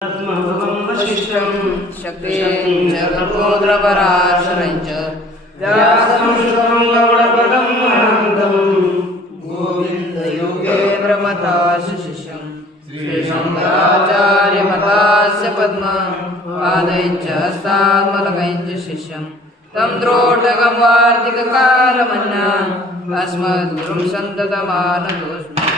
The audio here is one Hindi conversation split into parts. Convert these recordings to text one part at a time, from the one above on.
वशिष्ठं शक्तिं च कर्पूरपराशरं च व्यासं शुकं गौडपदं महान्तं गोविन्दयोगे प्रमथास्य शिष्यं श्रीशङ्कराचार्यमथास्य पद्मपादैः च हस्तात्मलकैः च शिष्यं तं द्रोटकं वार्तिककालमन्यान् अस्मद्गुरुं सन्ततमानतोऽस्मि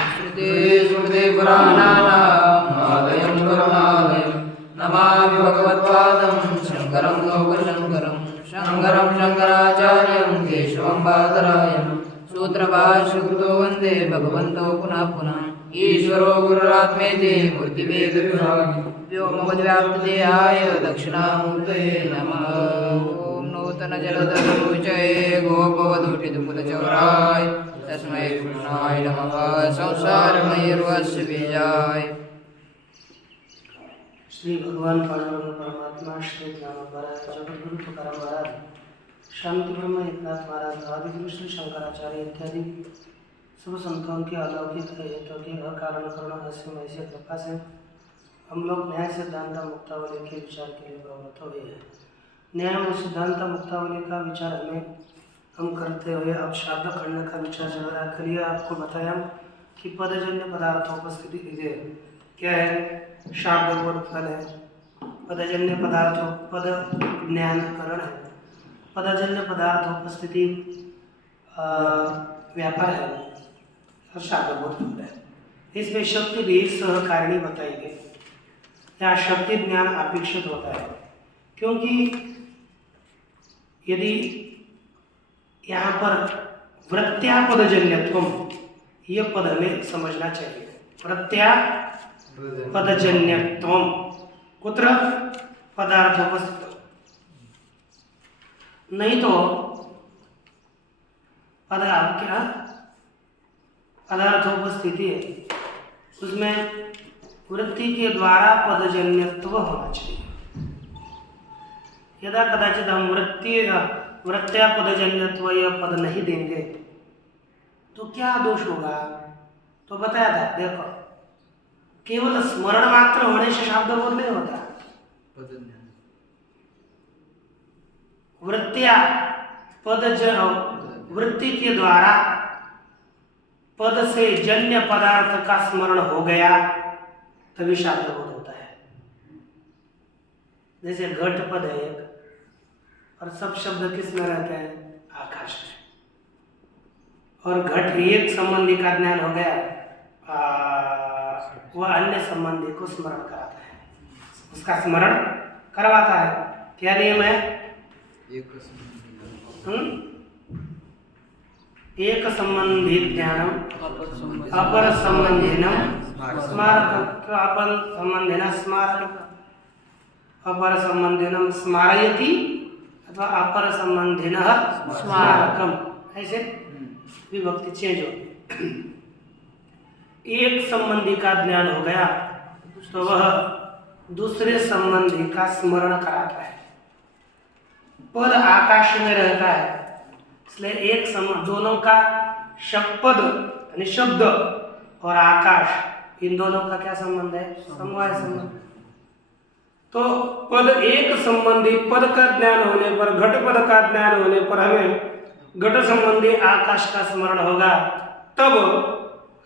स्मृतिपुराणानाम् आलयं करुणालयं नमामि भगवत्पादं शङ्करं लोकशङ्करं शङ्करं शङ्कराचार्यं केशवं बादरायणं सूत्रभाष्यकृतो वन्दे भगवन्तो पुनः पुनः ईश्वरो गुरुरात्मेति मूर्तिभेदविभागिने व्योमवद्व्याप्तदेहाय दक्षिणामूर्तये नमः। ॐ नूतनजलधरुचये गोपवधूटितुकुलचौराय तस्मै कृष्णाय नमः। संसारमयर्वस्य बीजाय श्री भगवान पांडुरंग परमात्मा श्री ज्ञानोबराय जगद्गुरु तुकाराम महाराज शांति ब्रह्म एकनाथ महाराज आदिगुरु श्री शंकराचार्य इत्यादि शुभ संतों के अलौकिक हेतु के अकारण करुणा असीम ऐसे कृपा से हम लोग न्याय सिद्धांत मुक्तावली के विचार के लिए प्रवृत्त हुए हैं। न्याय और सिद्धांत मुक्तावली का विचार हम करते हुए अब शाब्द खंड का विचार चल रहा है। कल आपको बताया कि पदजन्य पदार्थोपस्थिति क्या है, शाब्द बोध फल है, पदजन्य पदार्थों पद ज्ञान करण है, पदजन्य पदार्थोपस्थिति व्यापार है और शाब्द बोध फल है। इसमें शक्ति भी एक सहकारिणी बताई गई। यहाँ शक्ति ज्ञान अपेक्षित होता है, क्योंकि यदि यहाँ पर वृत्त्या पदजन्यत्व यह पद हमें समझना चाहिए। वृत्त्या पदजन्यत्व कुत्र पदार्थोपस्थित, नहीं तो क्या पदार्थोपस्थिति है, उसमें वृत्ति के द्वारा पदजन्यत्व होना चाहिए। यदा कदाचित हम वृत्त्या पदजन्यत्व यह पद नहीं देंगे तो क्या दोष होगा? तो बताया था, देखो केवल स्मरण मात्र होने से शब्द बोध नहीं होता। वृत्त्या वृत्ति के द्वारा पद से जन्य पदार्थ का स्मरण हो गया तभी शब्द बोध होता है। जैसे घट पद है एक, और सब शब्द किस में रहते हैं? आकाश में। और घट एक संबंधी का ज्ञान हो गया, वह अन्य संबंधी को स्मरण कराता है, उसका स्मरण करवाता है। क्या नियम है? एक संबंधी ज्ञानम अपर संबंधिनम स्मारक, अपन संबंधिना स्मारक, अपर संबंधिनम स्मारयति अथवा अपर संबंधिनः स्मारकम, ऐसे विभक्ति चेंज होगी। एक संबंधी का ज्ञान हो गया तो वह दूसरे संबंधी का स्मरण कराता है। पद आकाश में रहता है, इसलिए एक दोनों का पद यानी शब्द और आकाश, इन दोनों का क्या संबंध है? समवाय संबंध। तो पद एक संबंधी पद का ज्ञान होने पर, घट पद का ज्ञान होने पर हमें घट संबंधी आकाश का स्मरण होगा, तब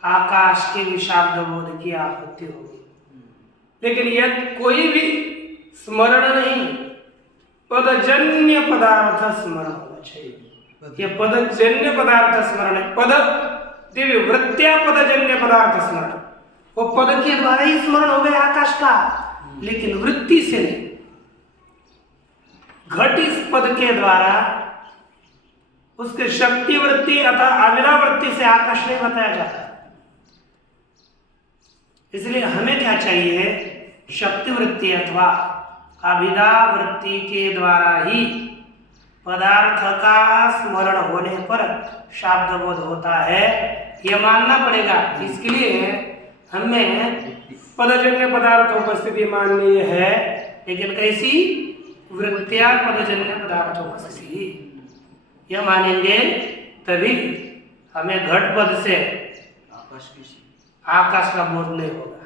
आकाश के विशाब्द बोध की आपत्ति होगी। लेकिन यह कोई भी स्मरण नहीं, पदजन्य पदार्थ स्मरण होना चाहिए। यह पदजन्य पदार्थ स्मरण है। पद दिव्य वृत्त्या पदजन्य पदार्थ स्मरण, वो पद के द्वारा ही स्मरण हो गया आकाश का, लेकिन वृत्ति से नहीं। घट इस पद के द्वारा उसके शक्ति वृत्ति अथवा अविदा वृत्ति से आकाश नहीं बताया जाता। इसलिए हमें क्या चाहिए? शक्ति वृत्ति अथवा अविदा वृत्ति के द्वारा ही पदार्थ का स्मरण होने पर शाब्द बोध होता है, यह मानना पड़ेगा। इसके लिए हमें पदजन्य पदार्थोपस्थिति माननीय है, लेकिन कैसी? वृत्त्या पदजन्य पदार्थोपस्थिति यह मानेंगे तभी हमें घट पद से आकाश का बोध नहीं होगा।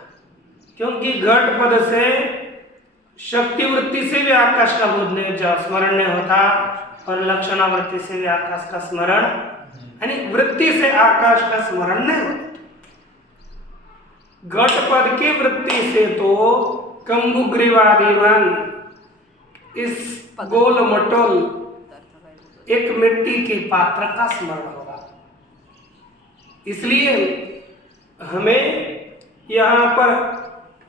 क्योंकि घट पद से शक्ति वृत्ति से भी आकाश का बोध नहीं स्मरण नहीं होता और लक्षणा वृत्ति से भी आकाश का स्मरण यानी वृत्ति से आकाश का स्मरण नहीं होता। घट पद की वृत्ति से तो कंबुग्रीवादीवन इस गोल मटोल एक मिट्टी के पात्र का स्मरण होगा। इसलिए हमें यहाँ पर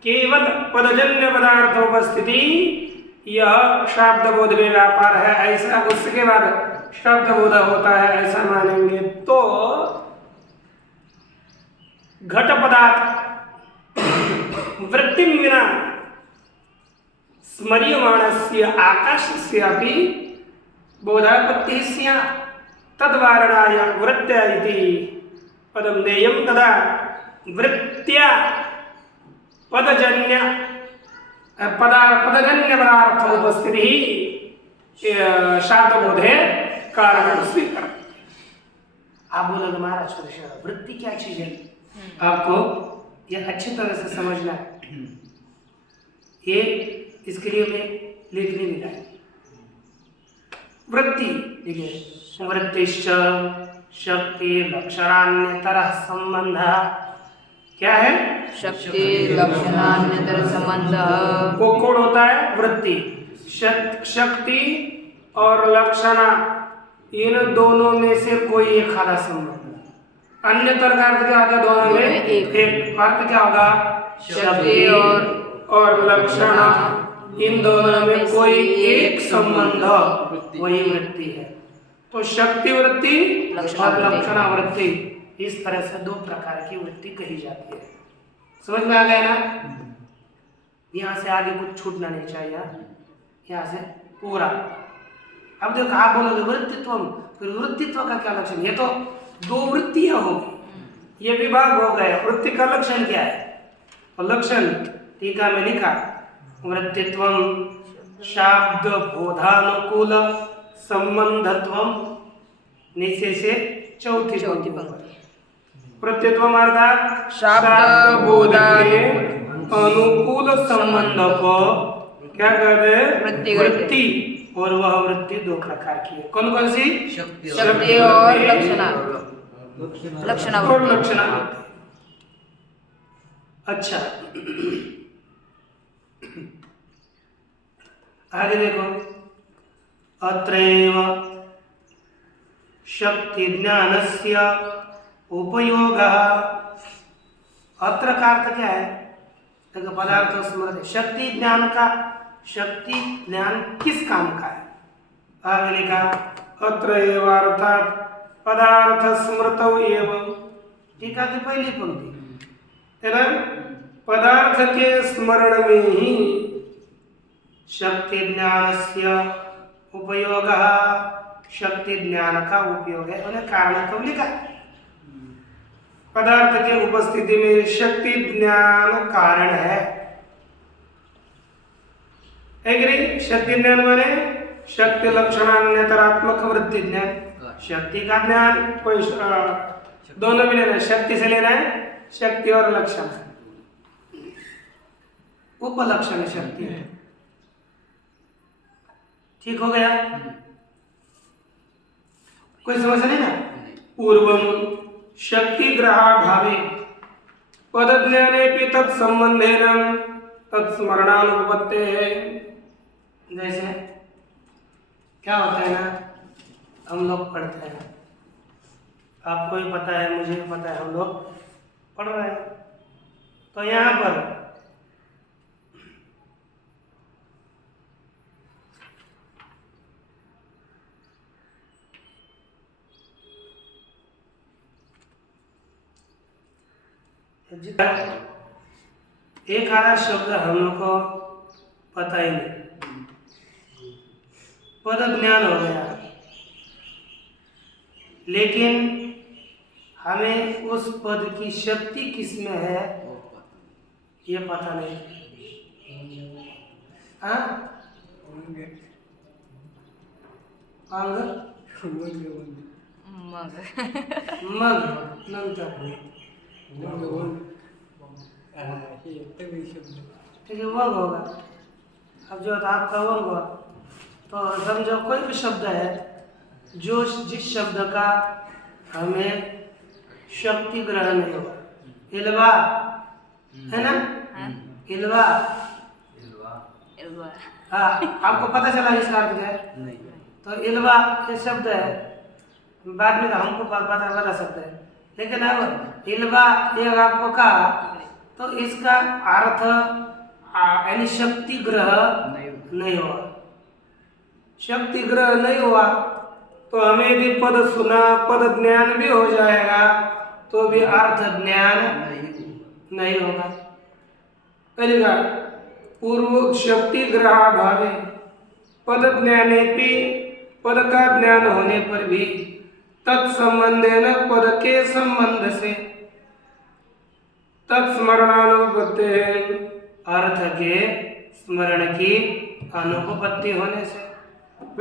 केवल पदजन्य पदार्थोपस्थिति यह शब्द बोध में व्यापार है ऐसा, उसके बाद शब्द बोध होता है ऐसा मानेंगे तो घट पदार्थ वृत्ति विना स्मर्यमाणस्य आकाशस्य अपि बोधापत्ति तद्वारणाय वृत्त्या इति पदं देयं तदा वृत्त्या पदजन्य पदार्थोपस्थिति शाब्दबोधे कारण स्वीकार। आप बोलोगे महाराज वृत्ति क्या चीज है, आपको यह अच्छी तरह से समझना है। ये इसके लिए मैं लेखनी मिला है वृत्ति। देखिए वृत्तिश्च शक्ति लक्षणान्यतर संबंध क्या है, शक्ति लक्षणान्यतर संबंध वो कौन होता है, वृत्ति। शक्ति और लक्षणा इन दोनों में से कोई एक आधा संबंध। अन्यतर का अर्थ क्या होगा, दोनों में एक अर्थ क्या होगा, शक्ति और लक्षणा इन दोनों में कोई एक संबंध वही वृत्ति है। तो शक्ति वृत्ति और लक्षणा वृत्ति इस तरह से दो प्रकार की वृत्ति कही जाती है। समझ में आ गया ना। यहाँ से आगे कुछ छूटना नहीं चाहिए, यहाँ से पूरा। अब देखो आप बोलोगे वृत्तित्व, फिर वृत्तित्व का क्या लक्षण, ये तो दो वृत्तियां होगी, ये विभाग हो गए। वृत्ति का लक्षण क्या है, और लक्षण टीका में लिखा वृत्तित्वम शाब्द बोधानुकूल संबंधत्वम, नीचे से चौथी वृत्तित्वम अर्थात शाब्द बोध के अनुकूल संबंध को क्या कहते हैं, वृत्ति। और वह वृत्ति दो प्रकार की है, कौन कौन सी, शक्ति और लक्षणा और लक्षणा। अच्छा आगे देखो, अत्रैव शक्ति ज्ञानस्य उपयोगः। अत्र का अर्थ क्या है, देखो पदार्थ स्मृति शक्ति ज्ञान का, शक्ति ज्ञान किस काम का है, आगे लिखा अत्रैव अर्थात पदार्थ स्मृतौ एवं। टीका की पहली पंक्ति है ना, पदार्थ के स्मरण में ही शक्ति ज्ञानस्य उपयोगः, शक्ति ज्ञान का उपयोग है, उन्हें कारण कब लिखा, पदार्थ के उपस्थिति में शक्ति ज्ञान कारण है। शक्ति ज्ञान माने शक्ति लक्षणान्यतरात्मक वृत्ति ज्ञान। शक्ति का ज्ञान कोई दोनों भी लेना है, शक्ति से लेना है, शक्ति और लक्षण, उपलक्षण शक्ति है। ठीक हो गया, कोई समस्या नहीं ना। पूर्वम शक्ति ग्रहा भावे पदज्ञाने तत्संबंधेन तत्स्मरणानुपत्ते है। जैसे क्या होता है ना, हम लोग पढ़ते हैं, आपको भी पता है, मुझे भी पता है, हम लोग पढ़ रहे हैं, तो यहाँ पर एक आधा शब्द हम लोग को पता ही नहीं, पद ज्ञान हो गया, लेकिन हमें उस पद की शक्ति किसमें है ये पता नहीं। हाँ मग नंतर ठीक है, वग होगा। अब जो आप कहोगे तो समझो कोई भी शब्द है जो जिस शब्द का हमें शक्ति ग्रहण नहीं होगा, इल्वा है ना, इल्वा, हाँ आपको पता चला इसका अर्थ क्या है? नहीं। तो इल्वा ये शब्द है, बाद में तो हमको पता बता सकते हैं, लेकिन अब इल्वा ये आपको कहा तो इसका अर्थ यानी शक्ति ग्रह नहीं हुआ। शक्ति ग्रह नहीं हुआ तो हमें यदि पद सुना, पद ज्ञान भी हो जाएगा तो भी अर्थ ज्ञान नहीं होगा। पहली बात, पूर्व शक्ति ग्रह भावे पद ज्ञाने भी, पद का ज्ञान होने पर भी तत्संबंधेन पद के संबंध से तत्स्मरणानुपत्ति, अर्थ के स्मरण की अनुपपत्ति होने से।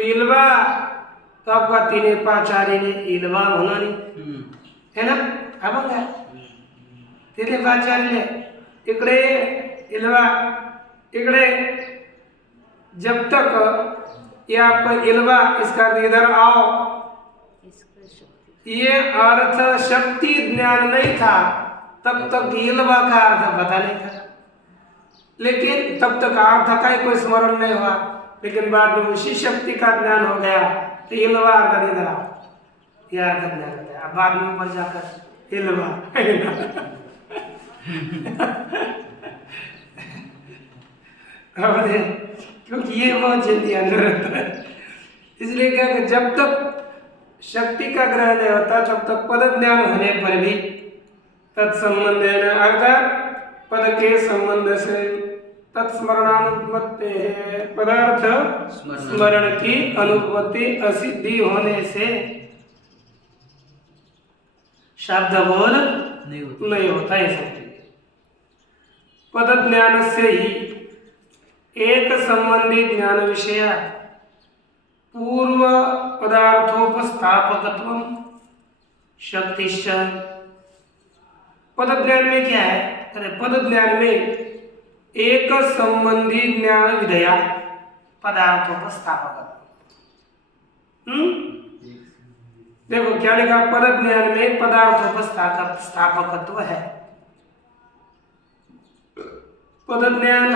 इल्वा तो आपका तीन पाचारी ने इल्वा होना नहीं है ना, आपण काय तिथे पाचारी ने इकडे इल्वा, इकडे जब तक ये आपका इल्वा इसका इधर आओ, ये अर्थ शक्ति ज्ञान नहीं था तब तक इल्वा का अर्थ पता नहीं था, लेकिन तब तक अर्थ का ही कोई स्मरण नहीं हुआ, लेकिन बाद में उसी शक्ति का ज्ञान हो गया तो इल्वा अर्थ इधर आओ, यह अर्थ ज्ञान होता है। बाद में ऊपर जाकर इल्वा क्योंकि ये बहुत जल्दी अंदर रहता है, इसलिए क्या कि जब तक शक्ति का ग्रहण नहीं होता तब तक पद ज्ञान होने पर भी तत्संबंध अर्थात पद के संबंध से तत्स्मरणानुपत्ति पदार्थ स्मरण की अनुपत्ति असिद्धि होने से शब्द बोध नहीं होता है। पद ज्ञान से ही एक संबंधी ज्ञान विषय पूर्व पदार्थोपस्थापकत्व शक्तिश्च। पद ज्ञान में क्या है? अरे पद ज्ञान में एक संबंधी ज्ञान विधेया पदार्थोपस्थापकत्व। देखो क्या लिखा, पद ज्ञान में पदार्थोपस्थापकत्व है। पद ज्ञान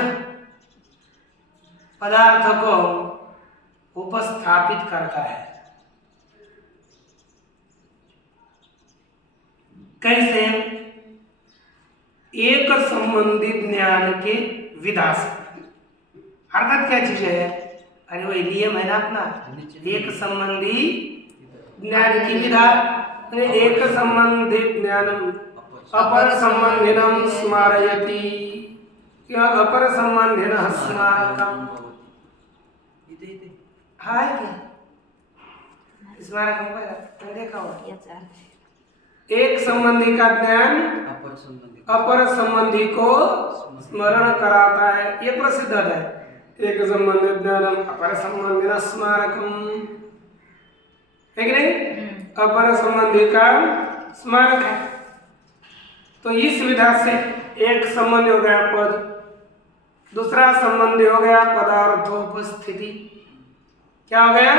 पदार्थ को उपस्थापित करता है। कैसे? एक संबंधी ज्ञान के विधा से। अर्थात क्या चीज है? अरे वही नियम है ना अपना, एक संबंधी ज्ञान की विधा, एक संबंधी ज्ञानम अपर संबंधिनम स्मारयति, क्या अपर संबंधिन स्मारकम है क्या स्मारकम का देखा हो? एक संबंधी का ज्ञान अपर संबंधी को स्मरण कराता है, ये प्रसिद्ध है। एक संबंधी ज्ञानम अपर संबंधी स्मारकम है कि नहीं? अपर संबंधी का स्मारक है। तो इस विधा से एक संबंधी हो गया पद, दूसरा संबंधी हो गया पदार्थोपस्थिति। क्या हो गया?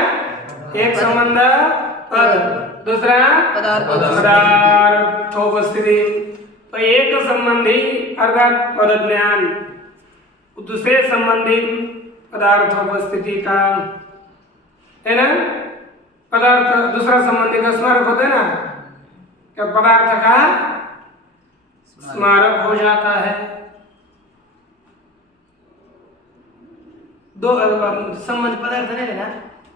एक संबंध पद, दूसरा पदार्थोपस्थिति। तो एक संबंधी अर्थात पद ज्ञान, दूसरे संबंधी पदार्थोपस्थिति का है ना, पदार्थ दूसरा संबंधी का स्मारक होता है ना, क्या पदार्थ का स्मारक हो जाता है। दो संबंध पदार्थ नहीं है ना,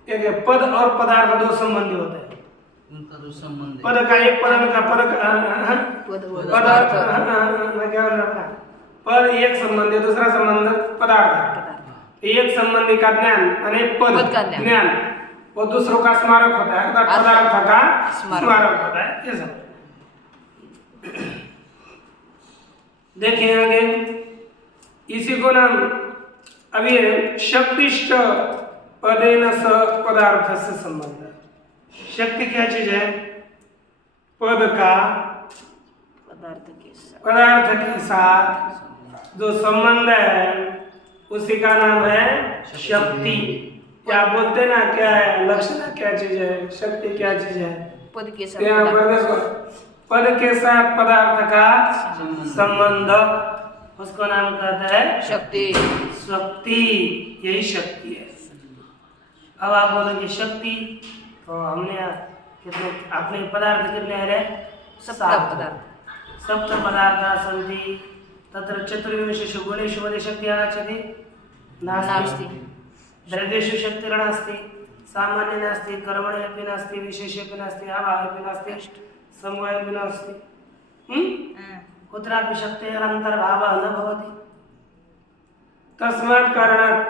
एक पद और पदार्थ दो संबंधी होते हैं। उनका जो संबंध पद का एक पद का पद पदार्थ क्या पद एक संबंधी, दूसरा संबंध पदार्थ। एक संबंधी का ज्ञान यानी पद ज्ञान, वो दूसरों का स्मारक होता है, पदार्थ का स्मारक होता है। ये सब देखिए आगे, इसी को नाम अभी शक्तिष्ठ पदेन स पदार्थ से संबंध। शक्ति क्या चीज है? पद का पदार्थ के साथ जो संबंध है उसी का नाम है शक्ति। क्या बोलते ना, क्या है लक्षण, क्या चीज है शक्ति, क्या चीज है? पद के साथ यहाँ पर देखो, पद के साथ पदार्थ का संबंध, उसको नाम कहता है शक्ति। शक्ति, यही शक्ति है। अब आप बोलोगे शक्ति, तो हमने कितने अपने पदार्थ कितने हैं रे? सप्त सात। पदार्थ। सप्त पदार्थाः सन्ति तत्र चतुर्विंशतिषु गुणेषु वदे शक्तिः आगच्छति? नास्ति। द्रव्येषु शक्तिर्नास्ति, सामान्य नास्ति, कर्मणि अपि नास्ति, विशेषे अपि नास्ति, अभावे अपि नास्ति, समवाये अपि नास्ति। कुत्रापि शक्तेः अन्तर्भावः न भवति। तस्मात् कारणात्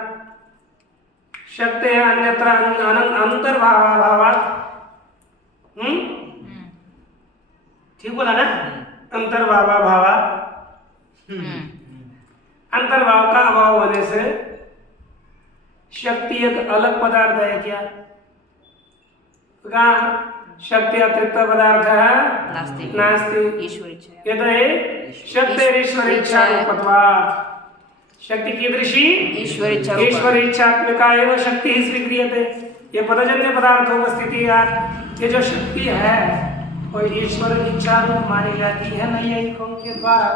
शक्तेः अन्यत्र अन्तर्भावाभावात्, ठीक बोला ना? अंतर्भावाभावात्, अंतर्भाव का अभाव होने से शक्ति एक अलग पदार्थ है क्या? शक्ति अतिरिक्त पदार्थ है नास्ति। नास्ति। ईश्वर इच्छा। यतः शक्तिरीश्वर इच्छा रूपत्वात्। शक्ति कीदृशी? ईश्वर इच्छा। ईश्वर इच्छात्मिका एवं शक्ति ही स्वीक्रियते। ये पदजन्य पदार्थों की स्थिति यार, ये जो शक्ति है वो ईश्वर इच्छा रूप मानी जाती है नैयायिकों के द्वारा।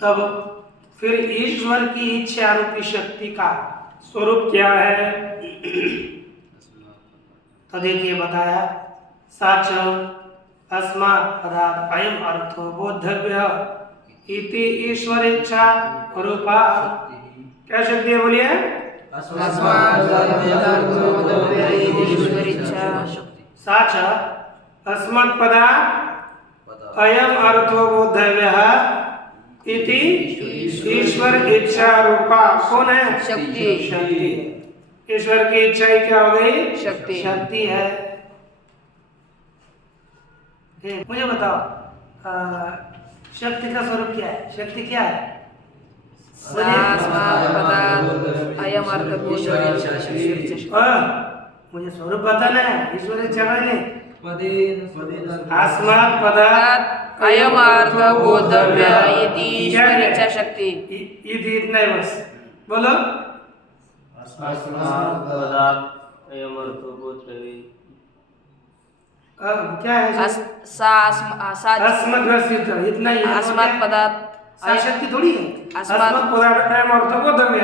तब फिर ईश्वर की इच्छा रूपी शक्ति का स्वरूप क्या है? तो देखिए बताया, साच अस्मात् पदार्थ अयम अर्थो बोद्धव्य इति ईश्वर इच्छा रूपा। क्या शक्ति है बोलिए? ईश्वर इच्छा। साच अस्मत् पदार्थ अयम अर्थो बोद्धव्य इति ईश्वर इच्छा रूपा। कौन है? शक्ति। शक्ति। ईश्वर की इच्छा ही क्या हो गई? शक्ति। शक्ति है। मुझे बताओ, शक्ति का स्वरूप क्या है? शक्ति क्या है? अयम अर्थ मुझे स्वरूप बताना है, ईश्वर इच्छा नहीं। अस्मात् पदार्थ अयम अर्थ बोधव्य इति ईश्वर इच्छा शक्ति। इति इतना है बस, बोलो। क्या है? अस्मद्वर्षित, इतना ही है। अस्मत् पदार्थ शक्ति थोड़ी है। अस्मत् पदार्थ अयम अर्थ बोधव्य।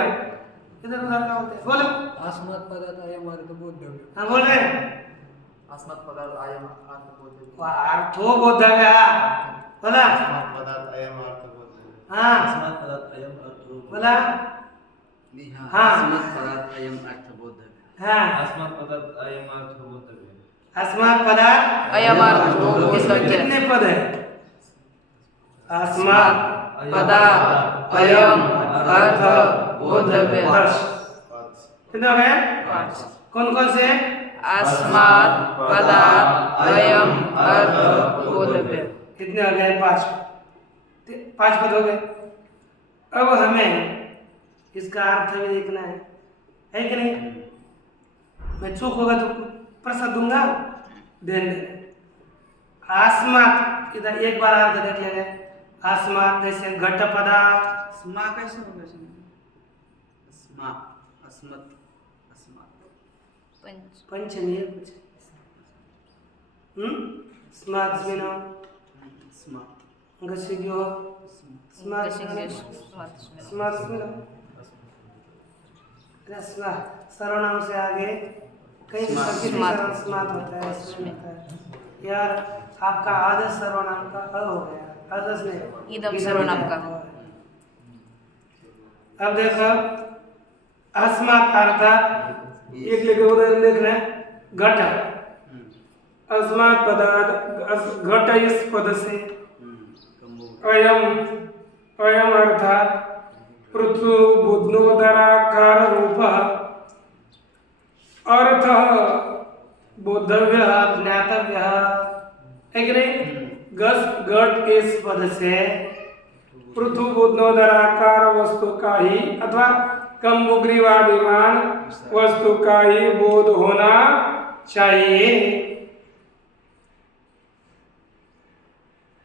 इधर उधर क्या होता है? बोलो। अस्मत् पदार्थ अयम अर्थ बोधव्य। हाँ बोल रहे हैं। अस्मत् पदार्थ अयम अर्थ बोधव्य। अर्थो बोधव्य, बोला। अस्मत् पदार्थ अयम अर्थ बोधव्य। हाँ अस्मत् पदार्थ अयम अर्थ बोला। हाँ अस्मत् पदार्थ अयम अर्थ बोधव्य। हाँ अस्मत् पदार्थ अयम अर्थ बोधव्य। अस्मत् पदार्थ अयम अर्थ इसमें बोधव्य। कितने पद है? अस्मत् पदार्थ अयम अर्थ बोधव्य। कितने हो गए? कौन कौन से? अस्मत् पदार्थ अयम अर्थ बोधव्य। कितने हो गए? 5 पद हो गए। अब हमें इसका अर्थ भी देखना है कि नहीं? मैं चूक होगा तो प्रसाद दूंगा, ध्यान देना। आसमात, इधर एक बार अर्थ देख लेंगे। आसमात जैसे घट पदार्थ। स्मा कैसे होगा? स्मा अस्मत् अस्मत् पंच नहीं है कुछ। स्मात स्मिनो स्मा गसिग्यो स्मात स्मिनो रस्मा सर्वनाम से आगे कहीं स्मात होता है। यार आपका आदर्श सर्वनाम का अ हो गया, आदर्श नहीं इदम सर्वनाम का। अब देखो, अस्मात् अर्थात एक लिखे उधर लिखना है घट। अस्मात् पदार्थ घट इस पद से। अयम अयम अर्थात पृथु बुध्नोदराकार रूप अर्थ बोधव्य ज्ञातव्य है कि नहीं? घट इस पद से पृथु बुध्नोदराकार वस्तु का ही अथवा कम्बुग्रीवादिमान वस्तु का ही बोध होना चाहिए।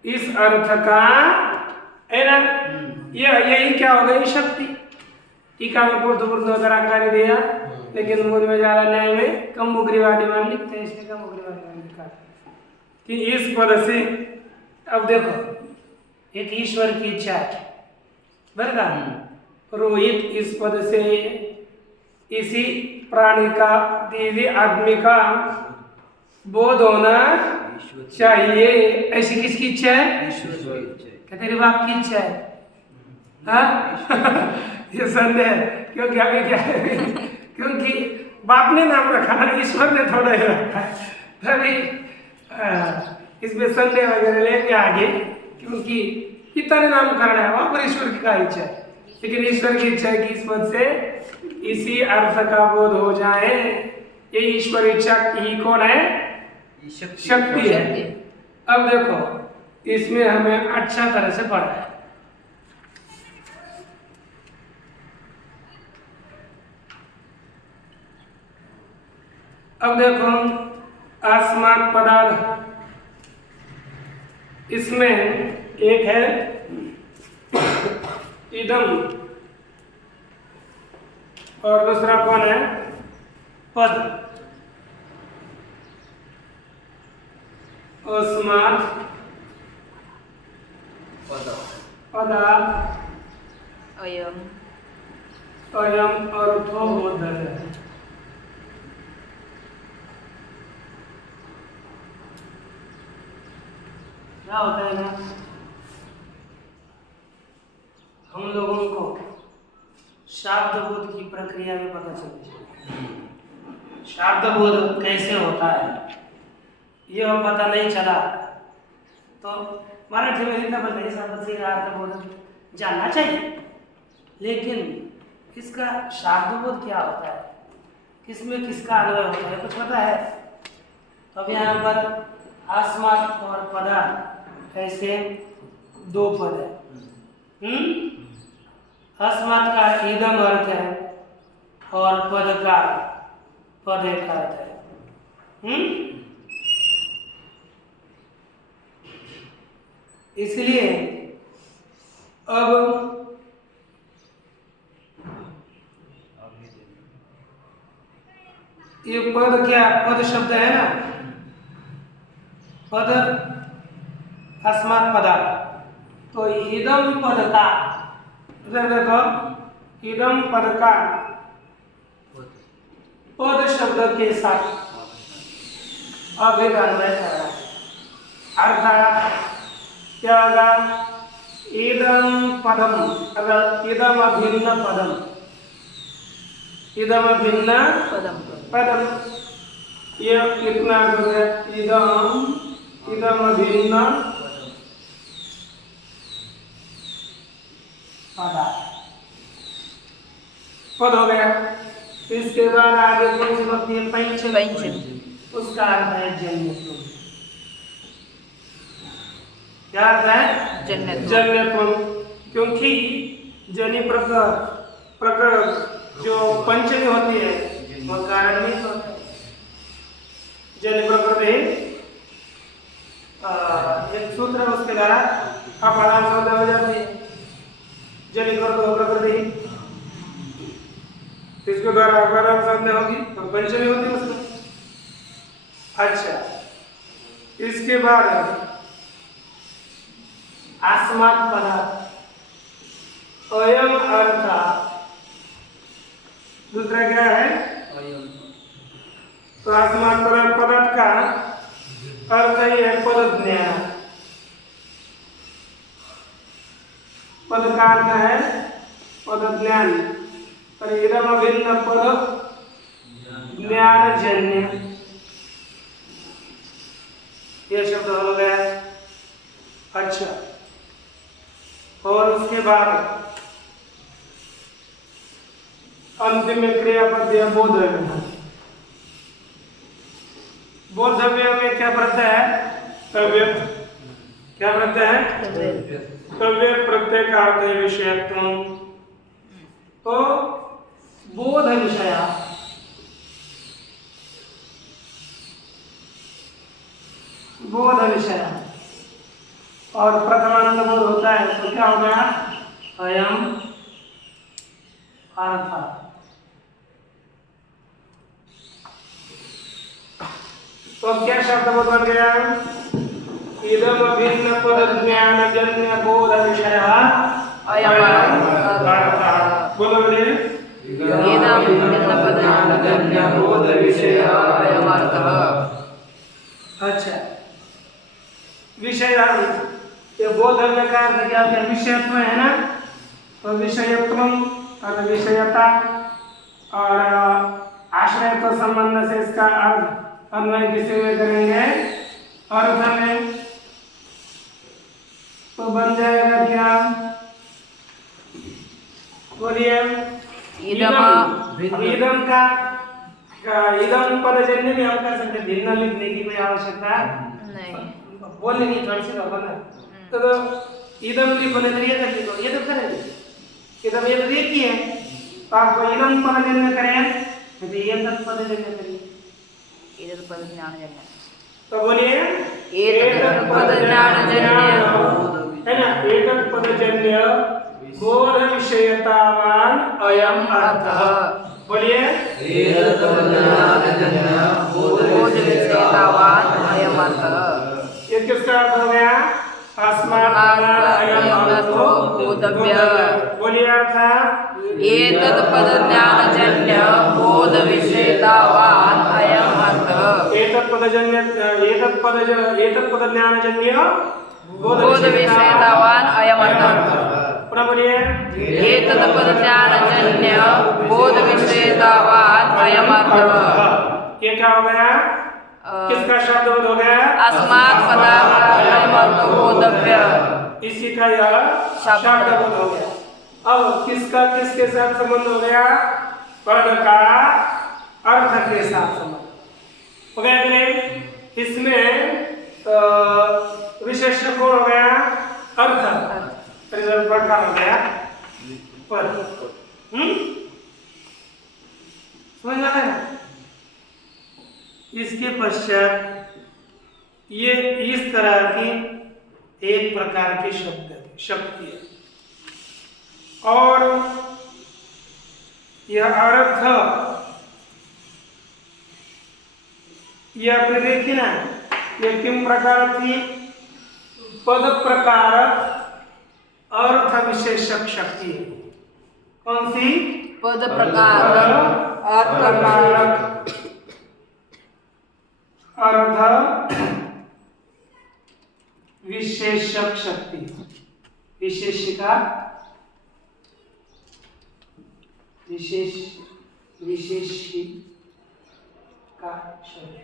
इस अर्थ का है ना? यही क्या हो गई शक्ति। टीका में पूर्णोत्तराकार दिया, लेकिन मूल में ज्यादा न्याय में कम मुगरीवादी मान लिखते हैं, इसलिए कम मुगरीवादी मान लिखा कि इस पद से। अब देखो एक ईश्वर की इच्छा है बरगा, रोहित इस पद से इसी प्राणी का दिव्य आदमी का बोध होना चाहिए, ऐसी किसकी इच्छा है? क्या तेरे बाप की इच्छा है? हाँ ये संदेह है, क्योंकि हमें क्या है क्योंकि बाप ने नाम रखा ना, ईश्वर ने थोड़ा ही रखा है, तभी इसमें संदेह वगैरह लेंगे आगे, क्योंकि पिता ने नाम करना है वहां पर ईश्वर की क्या इच्छा है, लेकिन ईश्वर की इच्छा है कि इस पद से इसी अर्थ का बोध हो जाए। ये ईश्वर इच्छा ही कौन है? शक्ति है। अब देखो इसमें हमें अच्छा तरह से पढ़ना है। अब देखो आसमान पदार्थ, इसमें एक है इदम और दूसरा कौन है? पद। अस्मात् पदार्थ अयम अयम अर्थो बोधः। क्या होता है ना, हम लोगों को शब्द बोध की प्रक्रिया में पता चलती है। शब्द बोध कैसे होता है ये हम पता नहीं चला तो मराठी में लिखना पड़ता है, शब्द से अर्थ बोध जानना चाहिए, लेकिन इसका शब्द बोध क्या होता है, किसमें किसका अन्वय होता है, कुछ पता है? तो अब यहाँ पर आसमान और पदार्थ ऐसे दो पद है। अस्मात् का इदम अर्थ है और पद का पद एक अर्थ है। इसलिए अब ये पद क्या, पद शब्द है ना, पद अस्मात् पदार्थ, तो इदम पद का, इधर देखो इदम पद का पद शब्द के साथ अभेद अन्वय कर रहा है। अर्थात क्या होगा? इदम पदम, अगर इदम अभिन्न पदम, इदम अभिन्न पदम पदम, ये कितना हो गया? इदम अभिन्न पद हो गया। इसके बाद आगे कौन सी भक्ति है? पंचम। उसका अर्थ है जन्यत्व। क्या अर्थ है? जन्यत्व। क्योंकि जनि प्रकर जो पंचमी होती है वह कारण नहीं होता है। जनि प्रकृति एक सूत्र है, उसके द्वारा अपादान शब्द हो जाती है। जनि प्रकृति इसके द्वारा अपादान शब्द होगी तो पंचमी होती है उसमें। अच्छा, इसके बाद आसमात् पदार्थ अयम अर्थ, दूसरा क्या है? तो आसमात् पदार्थ का अर्थ ही है पद ज्ञान। पद का अर्थ है पद ज्ञान, और इदम अभिन्न पद ज्ञान जन्य, यह शब्द हो गया। अच्छा, और उसके बाद अंतिम में क्रियापद है बोधव्य। बोधव्य में क्या प्रत्यय है? तव्य। क्या प्रत्यय है? तव्य प्रत्यय का अर्थ है विषयत्व। तो बोध विषय, बोध विषय, और प्रथमानंद बोध होता है तो क्या हो गया? अयम अर्थ। तो अब क्या शब्द बदल गया? इदम भिन्न पद ज्ञान जन्य बोध विषय अयम अर्थ। बोलो बोलिए। इदं भिन्नपदजन्य बोध विषय अयम अर्थ। अच्छा, विषय ये बोध का अर्थ क्या है? विषयत्व है ना, तो विषयत्व और विषयता और आश्रयत्व संबंध से इसका अर्थ अन्वय किसी में करेंगे अर्थ में, तो बन जाएगा क्या? बोलिए। इदम का इदम पदजन्य भी हम कर सकते, भिन्न लिखने की कोई आवश्यकता नहीं, बोलने की थोड़ी सी होगा ना। तो इदम लिखो नहीं तो ये कर लिखो, ये तो करेंगे। इदम ये तो एक ही है, तो आपको इदम पदजन्य करें तो ये तत् पदजन्य करिए। एतत् पदज्ञानजन्य। तो बोलिए एतत् पदज्ञानजन्य है ना, एतत् पदजन्य बोध विषयतावान अयम अर्थः। बोलिए बोध विषयतावान अयम अर्थः। ये किसका अर्थ हो गया? अस्मात् अयम अर्थो बोधव्य। बोलिए अर्थ। एतत् पदज्ञानजन्य बोध विषयतावान अयम अर्थः। एतत् पदज्ञानजन्य बोध विषयतावान अयम अर्थः। पुनः बोलिए एतत् पदज्ञानजन्य बोध विषयतावान अयम अर्थः। ये क्या हो गया? किसका शब्द हो गया? अस्मात् पदात् अयम अर्थो बोधव्य। इसी का यह शब्द हो गया। अब किसका किसके साथ संबंध हो गया? पद का अर्थ के साथ संबंध हो गया कि नहीं? इसमें विशेष कौन हो गया? अर्थ। प्रकार हो गया पद। समझ में आया ना? इसके पश्चात ये इस तरह की एक प्रकार की शक्ति है, और यह अर्थ यह आपने देखी ना, ये किम प्रकार थी? पद प्रकार अर्थ विशेषक शक्ति है। कौन सी? पद प्रकार अर्थ प्रकारक अर्थ विशेषक शक्ति, विशेषिका विशेषिका शक्ति।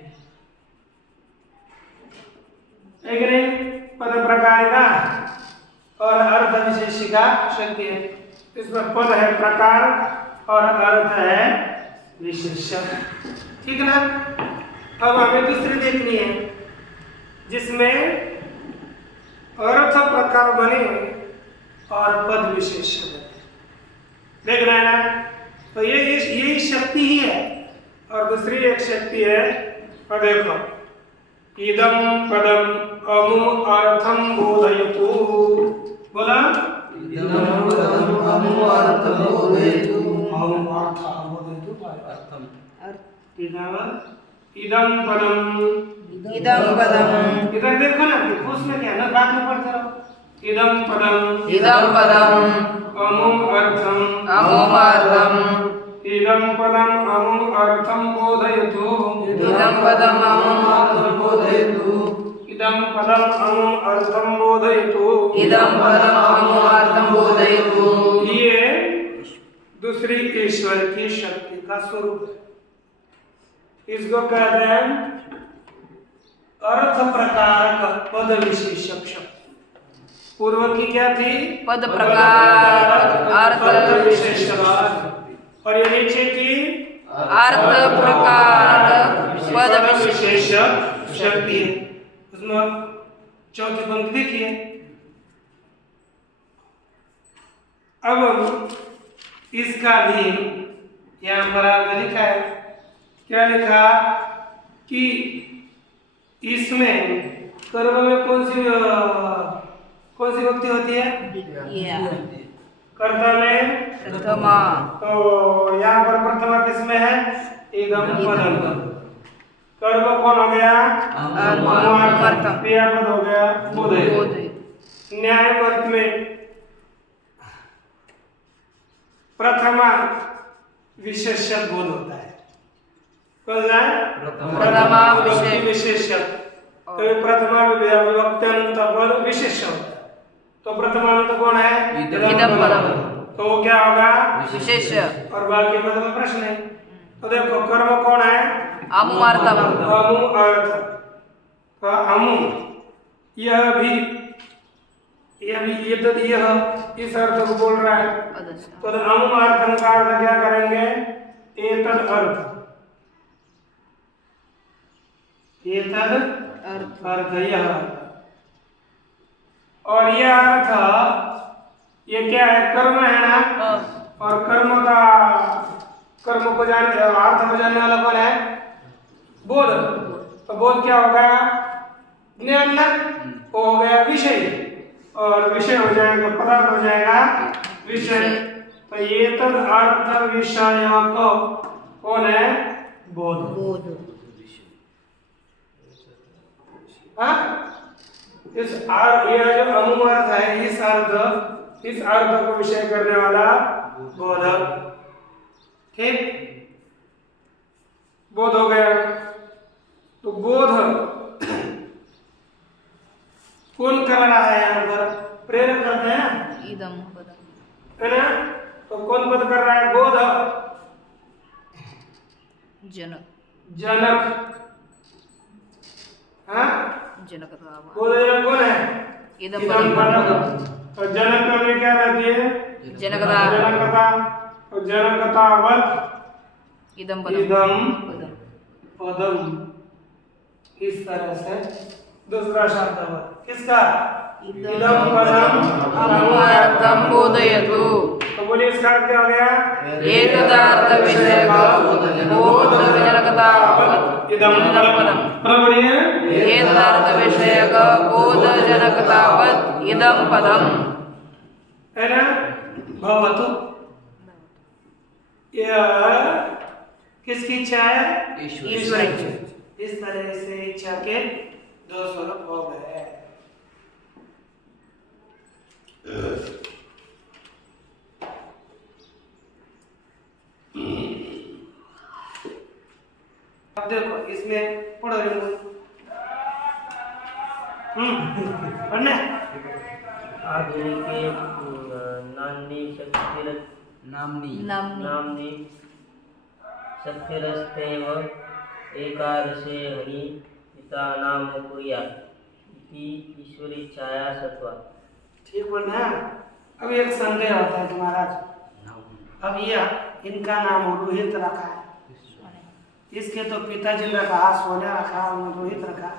पद प्रकारिका और अर्थ विशेषिका शक्ति है। इसमें पद है प्रकार और अर्थ है विशेषक। ठीक ना? अब हमें दूसरी देखनी है जिसमें अर्थ प्रकार बने और पद विशेष बने। देख रहे हैं ना? तो यही शक्ति ही है। और दूसरी एक शक्ति है, और देखो, इदम पदम अमुम अर्थम बोधयतु। बोला इदं पदं अमुम अर्थं बोधयतु। अमुम अर्थं बोधयतु अर्थम। ठीक है। इदम पदम इधर देखो ना, उसमें क्या ना, बात में पढ़ते रहो। इदम पदम अमुम अर्थम इदम पदम अमुम अर्थम बोधयतु। इदं पदम् अमुम् अर्थं बोधयतु। इदं पदम अमुम अर्थम बोधयतु। इदं पदम् अमुम् अर्थं बोधयतु। ये दूसरी ईश्वर की शक्ति का स्वरूप है। इसको कहते हैं अर्थ प्रकारक पद विशेषक शक्ति। पूर्व की क्या थी? पद प्रकार अर्थ विशेषक। और ये नीचे की अर्थ प्रकार पद विशेषक शक्ति है। उसमें चौथी पंक्ति देखिए। अब इसका भी यहाँ पर आपने लिखा है, क्या लिखा कि इसमें कर्म में कौन सी भक्ति होती है? कर्ता में प्रथमा तो यहाँ पर प्रथमा किसमें है? इदम पदम। कर्म कौन हो गया? अमूर्तम। क्रियापद हो गया बोधय। बोधय। न्याय मत में प्रथमा विशेष्य बोध होता है। कौन सा है? प्रथमा विशेष्य। तो ये प्रथमा विभक्त्यंत पद विशेष्य होता है। तो प्रथमा में तो कौन है? इदम पदम। तो वो क्या होगा? विशेष्य। और बाकी पद में प्रश्न है। तो देखो कर्म कौन है? अमूर्तम। अमु अर्थ। तो अमु यह भी ये इस अर्थ को बोल रहा है। तो अमु अर्थम का अर्थ क्या करेंगे? एतद अर्थ। एतद अर्थ यह। और यह अर्थ ये क्या है? कर्म है ना। और कर्म को जानने अर्थ को जानने वाला कौन है? बोध। तो बोध क्या होगा? ज्ञान ना। वो हो गया विषय और विषय हो जाएगा पदार्थ हो जाएगा विषय। तो ये तद अर्थ विषय को कौन है? बोध। हाँ? ये जो अमु अर्थ है इस अर्थ को विषय करने वाला बोध। ठीक, बोध हो गया। तो बोध कौन कर रहा है? यहाँ पर प्रेरक करते हैं ना, इदम पदम है ना। तो कौन पद कर रहा है? बोध। जनक। जनक। हाँ, जनक बोध कौन है? इदम पदम। पदम। तो जनक में क्या रहती है? जनकता। जनकता। तो जनकतावत इदम पदम। इदम पदम। इस तरह से दूसरा शब्द किसका? इदम पदम अमूर्तम बोधयतु। तो बोलिए इसका अर्थ क्या हो गया? एतदार्थ विषयक बोध जनकतावत् इदम पदम। बोलिए एतदार्थ विषयक बोध जनकतावत् इदम पदम। है ना। भवतु यह किसकी इच्छा है? ईश्वर इच्छा। इस तरह से इच्छा के दो स्वरूप हो गए। अब देखो इसमें पढ़ो पढ़ना। आधुनिके नाम्नि शक्तिरस्तेव एकादशे हनि पिता नाम कुर्यात् इति ईश्वरीच्छाया सत्वात्। ठीक बोलना है। अब एक संदेह होता है तुम्हारा। अब यह इनका नाम रोहित रखा है, इसके तो पिताजी ने रखा सोनिया रखा, रोहित रखा।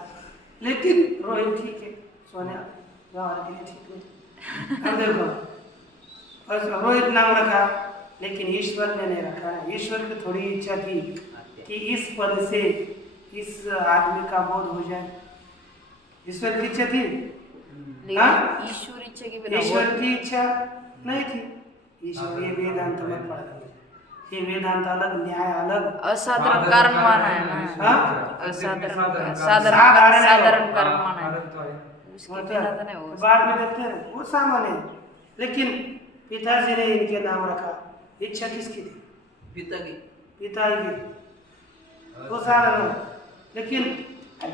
लेकिन रोहित ठीक है, सोनिया व्यवहार के लिए ठीक है। अब देखो रोहित नाम रखा, लेकिन ईश्वर ने नहीं रखा। ईश्वर की थोड़ी इच्छा थी कि इस पद से इस आदमी का बोध हो जाए। ईश्वर की इच्छा थी। लेकिन ईश्वर इच्छा के बिना ईश्वर की इच्छा नहीं थी। ईश्वर ये वेदांत मत पढ़। ये वेदांत अलग, न्याय अलग। असाधारण कारण माना है ना। हाँ? साधारण कारण माना है। उसके बिना तो नहीं हो। बाद में देखते हैं वो सामान्य है। लेकिन पिताजी ने इनके नाम रखा। इच्छा किसकी थी? पिता की। वो साधारण है। लेकिन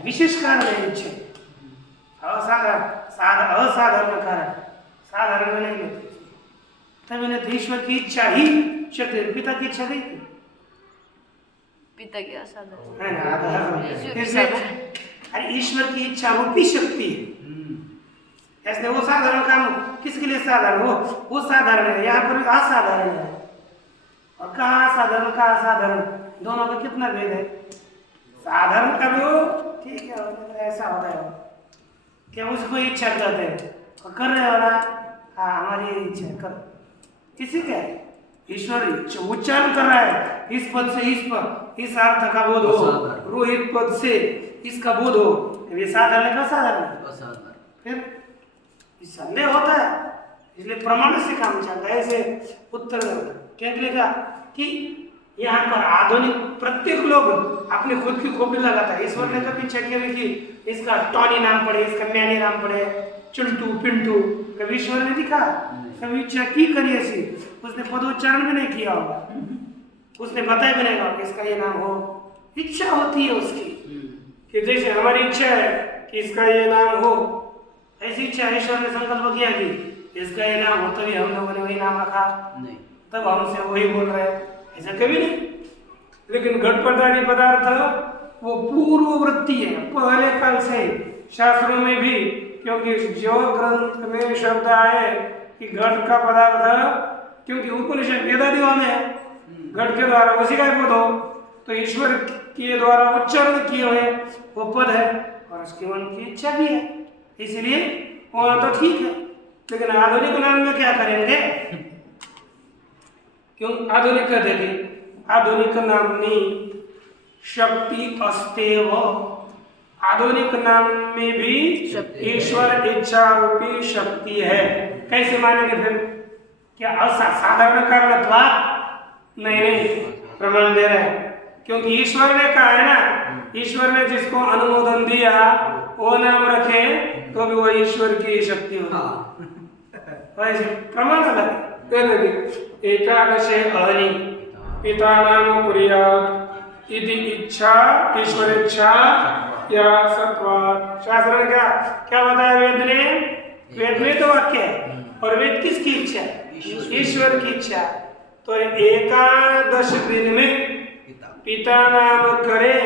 विशेष कारण है इच्छा। असाधारण कारण साधारण में नहीं लेते। तभी ने ईश्वर की इच्छा ही शक्ति। पिता की इच्छा नहीं थी। पिता की असाधारण है ना। अरे ईश्वर की इच्छा रूपी शक्ति है। ऐसे वो साधारण काम किसके लिए साधारण? वो साधारण है। यहाँ पर असाधारण है। और कहाँ असाधारण का असाधारण, दोनों का कितना भेद है? साधारण का भी हो ठीक है, ऐसा होता है क्या उसको इच्छा करते हैं और कर रहे हो ना। हाँ, हमारी इच्छा कर किसी का ईश्वर उच्चारण कर रहा है। इस पद से इस पद, इस अर्थ का बोध हो। रोहित पद से इसका बोध हो। ये साधारण का साधारण फिर संदेह होता है। इसलिए प्रमाण से काम चलता है। ऐसे उत्तर क्या लिखा कि यहाँ पर आधुनिक प्रत्येक लोग अपने खुद की खोपड़ी लगाता है। ईश्वर ने कभी इच्छा की कि इसका टॉनी नाम पड़े, इसका मैनी नाम पड़े, चिंटू पिंटू, कभी ईश्वर ने लिखा? कभी इच्छा की करी ऐसी? उसने पदोच्चारण भी नहीं किया होगा, उसने बताया भी नहीं होगा इसका ये नाम हो। इच्छा होती है उसकी कि जैसे हमारी इच्छा है कि इसका ये नाम हो, ऐसी इच्छा ईश्वर ने संकल्प किया कि इसका ये नाम हो, तभी हम लोगों ने वही नाम रखा, तब हमसे वही बोल रहे हैं, ऐसा कभी नहीं। लेकिन घटपटादी पदार्थ वो पूर्ववृत्ति है, पहले काल से शास्त्रों में भी, क्योंकि जो ग्रंथ में शब्द आए कि घट का पदार्थ, क्योंकि उपनिषद वेदादियों में घट के द्वारा उसी का पद हो, तो ईश्वर के द्वारा उच्चारण किए हुए वो पद है और उसके मन की इच्छा भी है, इसलिए वहां तो ठीक है। लेकिन आधुनिक नाम में क्या करेंगे? क्यों आधुनिक कहते थे? आधुनिक नामनी शक्ति अस्तेव, आधुनिक नाम में भी ईश्वर इच्छा रूपी शक्ति है। कैसे मानेंगे फिर? क्या असाधारण कारणत्वात्? नहीं, प्रमाण दे रहे हैं, क्योंकि ईश्वर ने कहा है ना, ईश्वर ने जिसको अनुमोदन दिया वो नाम रखे तो भी वो ईश्वर की शक्ति होगी। वैसे प्रमाण अलग। एकादशे अहनि पिता नाम कुर्यात् इति इच्छा ईश्वर इच्छा या सत्वात्। शास्त्र ने क्या बताया? वेद में तो वाक्य है, और वेद किसकी इच्छा है? ईश्वर की इच्छा। तो एकादश दिन में पिता नाम करे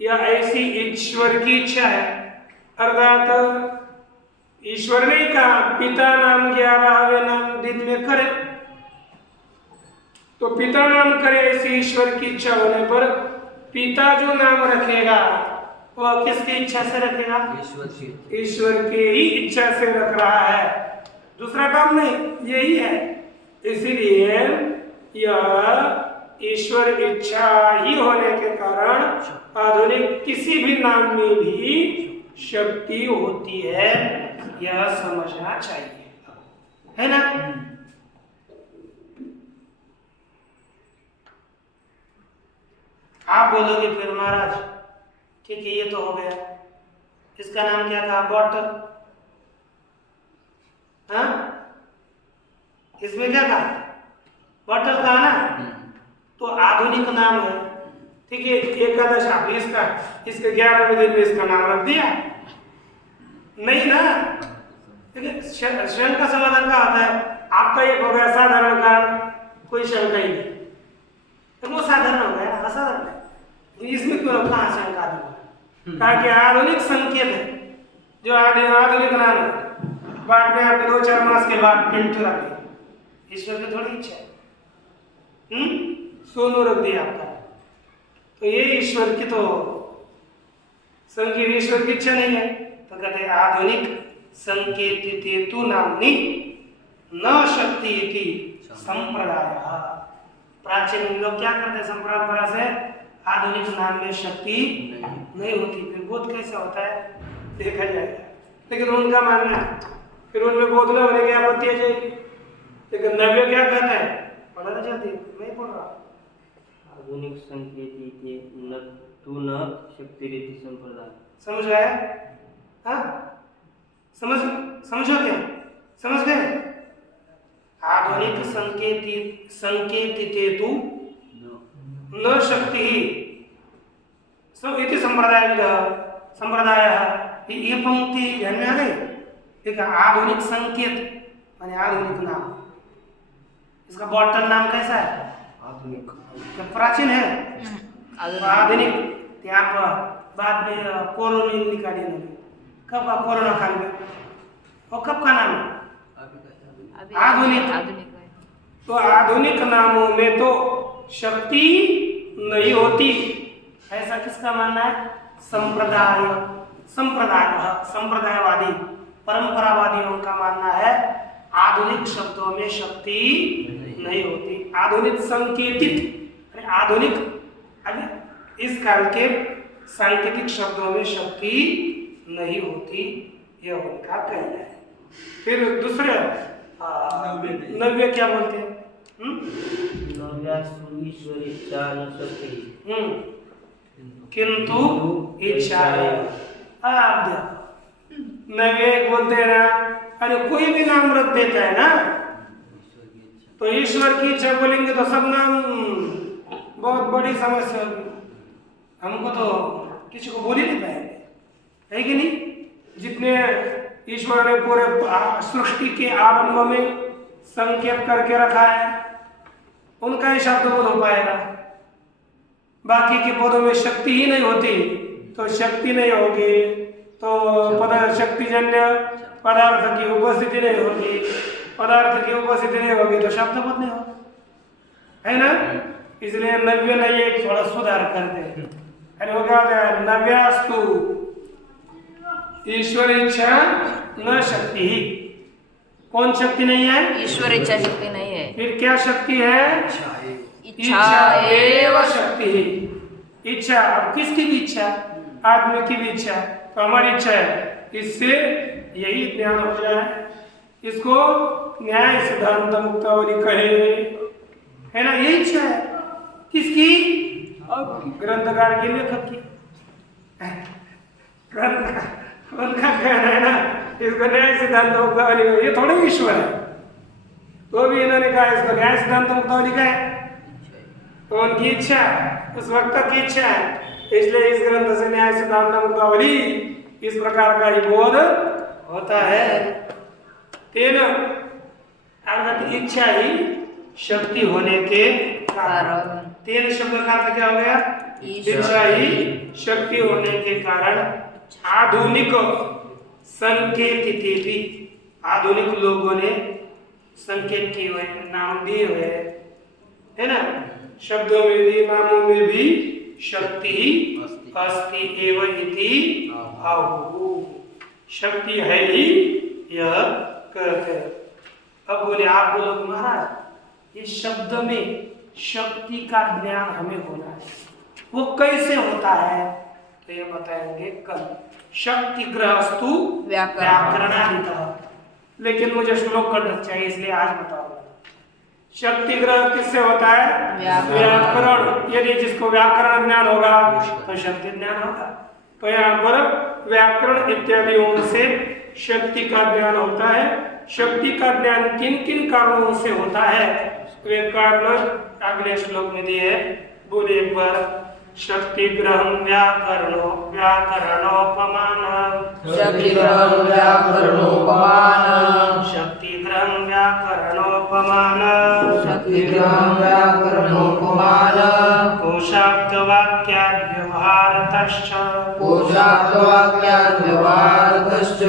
या ऐसी ईश्वर की इच्छा है, अर्थात ईश्वर ने कहा पिता नाम 11वें नाम दिन में करे, तो पिता नाम करे ऐसी ईश्वर की इच्छा होने पर पिता जो नाम रखेगा वह किसकी इच्छा से रखेगा? ईश्वर की ही इच्छा से रख रहा है, दूसरा काम नहीं, यही है। इसीलिए यह ईश्वर इच्छा ही होने के कारण आधुनिक किसी भी नाम में भी शक्ति होती है, यह समझना चाहिए, है ना? आप बोलोगे फिर महाराज ठीक है, ये तो हो गया, इसका नाम क्या था? बॉटल। हाँ, इसमें क्या कहा? बॉटल कहा ना, तो आधुनिक नाम है, ठीक है। एकादश आप इसके 11वें दिन में इसका नाम रख दिया, नहीं ना? ठीक है, शंका का समाधान क्या होता है? आपका एक हो गया साधारण कारण, कोई शंका ही नहीं, तो वो साधारण हो गया, असाधारण है, इसमें क्यों कहाँ शंका दूंगा? ताकि आधुनिक संकेत है, जो आधुनिक नाम है, बाद में आपके 2-4 मास के बाद पिंटू रख दिया, ईश्वर की थोड़ी इच्छा है, सोनू रख दिया आपका, तो ये ईश्वर की तो संकेत, ईश्वर की इच्छा नहीं है। तो कहते हैं आधुनिक संकेतितेतु नामनी न शक्ति इति संप्रदायः। प्राचीन लोग क्या करते हैं? संप्रदाय से आधुनिक नाम में शक्ति नहीं होती, फिर बोध कैसा होता है देखा जाएगा। लेकिन उनका मानना है, फिर उनमें बोध न होने की आपत्ति आ जाएगी। लेकिन नव्य क्या कहता है? पढ़ना चाहती है, मैं बोल रहा। आधुनिक संकेती न शक्ति रीति संप्रदाय। समझ आया? हाँ, समझो क्या? समझ गए? आधुनिक संकेतितेतु न शक्ति इति संप्रदाय। ये पंक्ति ध्यान में आ गई? ठीक है, आधुनिक संकेत माने आधुनिक नाम। इसका बॉटल नाम कैसा है? आधुनिक, प्राचीन है, आधुनिक। यहाँ पर बाद में कोरोनिल निकाली नहीं, कब का? कोरोना काल में। और कब का नाम है? आधुनिक। तो आधुनिक नामों में तो शक्ति नहीं होती, ऐसा किसका मानना है? संप्रदायवादी परंपरावादियों का मानना है आधुनिक शब्दों में शक्ति नहीं होती। आधुनिक संकेतित, आधुनिक इस काल के सांकेतिक शब्दों में शक्ति नहीं होती, यह उनका कहना है। फिर दूसरे नव्य क्या बोलते हैं? नव्यास्तु ईश्वर इच्छा न शक्ति किंतु इच्छा है। आप देखो नव्य बोलते हैं ना, अरे कोई भी नाम रख देता है ना, तो ईश्वर की इच्छा बोलेंगे तो सब नाम बहुत बड़ी समस्या होगी। हमको तो किसी को बोल ही नहीं पाएंगे, है कि नहीं? जितने ईश्वर ने पूरे सृष्टि के आरंभ में संकेत करके रखा है, उनका ही शब्द बोध हो पाएगा। बाकी के पदों में शक्ति ही नहीं होती तो शक्ति नहीं होगी, तो शक्तिजन्य पदार्थ की उपस्थिति नहीं होगी, पदार्थ की उपस्थिति नहीं होगी तो शब्द बोध नहीं होगा, है ना? इसलिए नव्य नहीं एक थोड़ा सुधार करते हैं। अरे हो गया नव्यास्तु ईश्वर इच्छा न शक्ति ही। कौन शक्ति नहीं है? ईश्वर इच्छा शक्ति नहीं है। फिर क्या शक्ति है? इच्छा एव शक्ति ही। इच्छा, अब किसकी भी इच्छा? आदमी की भी इच्छा, तो हमारी इच्छा है, इससे यही ज्ञान हो जाए। इसको न्याय सिद्धांत मुक्तावली कहे, है ना? यही इच्छा है किसकी? ग्रंथकार की, लेखक की। उनका कहना है ना, इसको न्याय सिद्धांत मुक्तावली, ये थोड़े ईश्वर है, तो भी इन्होंने कहा इसको न्याय सिद्धांत मुक्तावली का है, तो उनकी इच्छा, उस वक्त की इच्छा है, इसलिए इस ग्रंथ से न्याय सिद्धांत मुक्तावली इस प्रकार का ही बोध होता है। तेन अर्थात इच्छा ही शक्ति होने के कारण। तेन शब्द का अर्थ क्या हो गया? इच्छा ही शक्ति होने के कारण आधुनिक संकेत भी, आधुनिक लोगों ने संकेत किए हुए, नाम दिए हुए, है ना? शब्दों में भी नामों में भी शक्ति अस्ति एव इति आहुः, शक्ति है ही यह कहते हैं। अब बोले, आप बोलो महाराज इस शब्द में शक्ति का ज्ञान हमें होना है, वो कैसे होता है? तो ये बताएंगे कल। शक्ति ग्रहस्तु व्याकरणादितः, लेकिन मुझे श्लोक करना चाहिए इसलिए आज बताऊंगा। शक्ति ग्रह किससे होता है? व्याकरण। यदि जिसको व्याकरण ज्ञान होगा तो शक्ति ज्ञान होगा। तो यहाँ पर व्याकरण इत्यादियों से शक्ति का ज्ञान होता है। शक्ति का ज्ञान किन किन कारणों से होता है, वे कारण अगले श्लोक में दिए। बोले एक बार, शक्ति ग्रहण व्याकरणोपमान, शक्ति ग्रहण व्याकरणोपमान, शक्ति ग्रहण व्याकरणोपमान, शक्ति ग्रहण व्याकरणोपमान, कोशाब्दवाक्याद् व्यवहारतश्च, कोशाब्दवाक्याद् व्यवहारतश्च,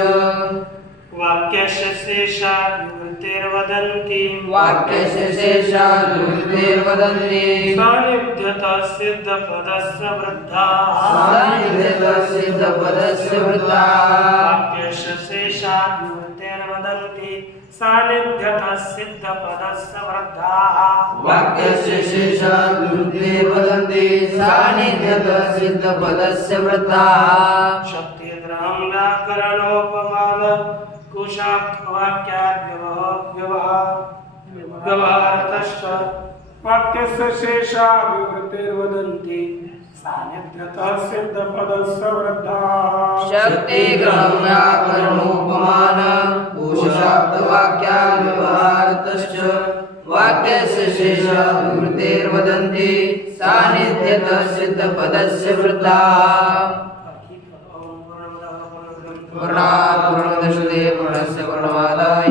वाक्यस्य शेषाद् विवृतिर्वदन्ति, वाक्यस्य शेषाद् विवृतिर्वदन्ति, सान्निध्यतः सिद्धपदस्य वृद्धाः, सान्निध्यतः सिद्धपदस्य वृद्धाः, वाक्यस्य शेषाद् विवृतिर्वदन्ति, सान्निध्यतः सिद्धपदस्य वृद्धाः, वाक्यस्य शेषाद् विवृतिर्वदन्ति, सान्निध्यतः सिद्धपदस्य वृद्धाः, शक्तिग्रहं व्याकरणोपमान, कुशाब्दवाक्याद् व्यवहारतश्च, वाक्यस्य शेषाद् विवृतिर्वदन्ति, सान्निध्यतः सिद्धपदस्य वृद्धाः। शक्ति ग्रहण व्याकरणोपमान, कोशाब्दवाक्याद् व्यवहारतश्च, वाक्यस्य शेषाद् विवृतिर्वदन्ति, सान्निध्यतः सिद्धपदस्य वृद्धाः। पूर्णात् पूर्णमुदच्यते पूर्णस्य पूर्णमादाय